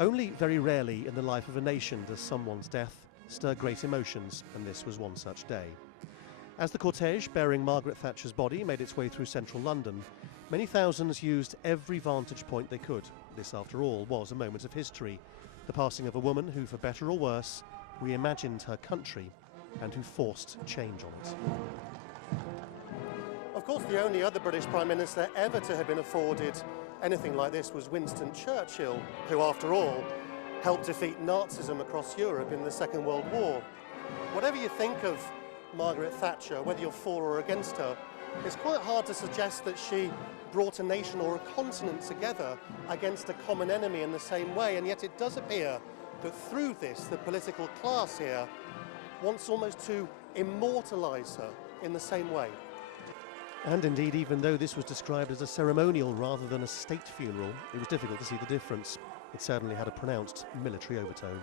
Only very rarely in the life of a nation does someone's death stir great emotions, and this was one such day. As the cortege bearing Margaret Thatcher's body made its way through central London, many thousands used every vantage point they could. This, after all, was a moment of history, the passing of a woman who, for better or worse, reimagined her country and who forced change on it. Of course, the only other British Prime Minister ever to have been afforded anything like this was Winston Churchill, who, after all, helped defeat Nazism across Europe in the Second World War. Whatever you think of Margaret Thatcher, whether you're for or against her, it's quite hard to suggest that she brought a nation or a continent together against a common enemy in the same way, and yet it does appear that through this, the political class here wants almost to immortalise her in the same way. And indeed, even though this was described as a ceremonial rather than a state funeral, it was difficult to see the difference. It certainly had a pronounced military overtone.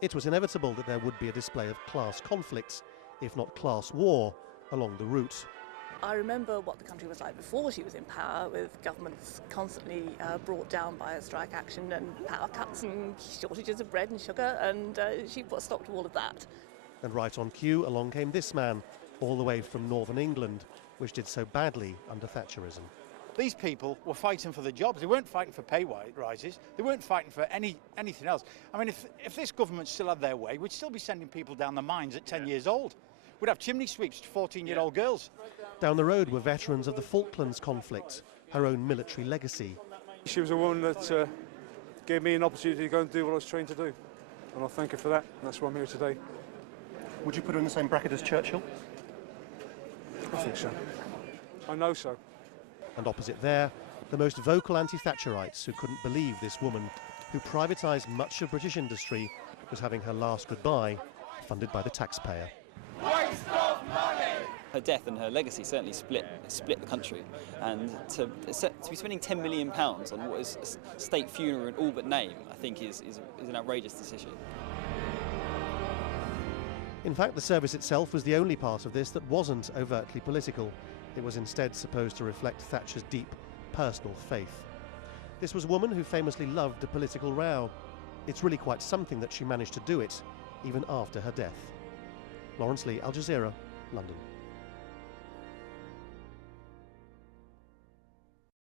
It was inevitable that there would be a display of class conflicts, if not class war, along the route. I remember what the country was like before she was in power, with governments constantly brought down by a strike action and power cuts and shortages of bread and sugar, and she put a stop to all of that. And right on cue, along came this man, all the way from northern England, which did so badly under Thatcherism. These people were fighting for the jobs. They weren't fighting for pay rises. They weren't fighting for anything else. I mean, if this government still had their way, we'd still be sending people down the mines at 10 years old. We'd have chimney sweeps to 14-year-old girls. Down the road were veterans of the Falklands conflict, her own military legacy. She was a woman that gave me an opportunity to go and do what I was trained to do. And I thank her for that. And that's why I'm here today. Would you put her in the same bracket as Churchill? I think so. I know so. And opposite there, the most vocal anti-Thatcherites who couldn't believe this woman, who privatised much of British industry, was having her last goodbye funded by the taxpayer. Waste of money! Her death and her legacy certainly split the country, and to be spending £10 million on what is a state funeral in all but name, I think is an outrageous decision. In fact, the service itself was the only part of this that wasn't overtly political. It was instead supposed to reflect Thatcher's deep personal faith. This was a woman who famously loved a political row. It's really quite something that she managed to do it, even after her death. Lawrence Lee, Al Jazeera, London.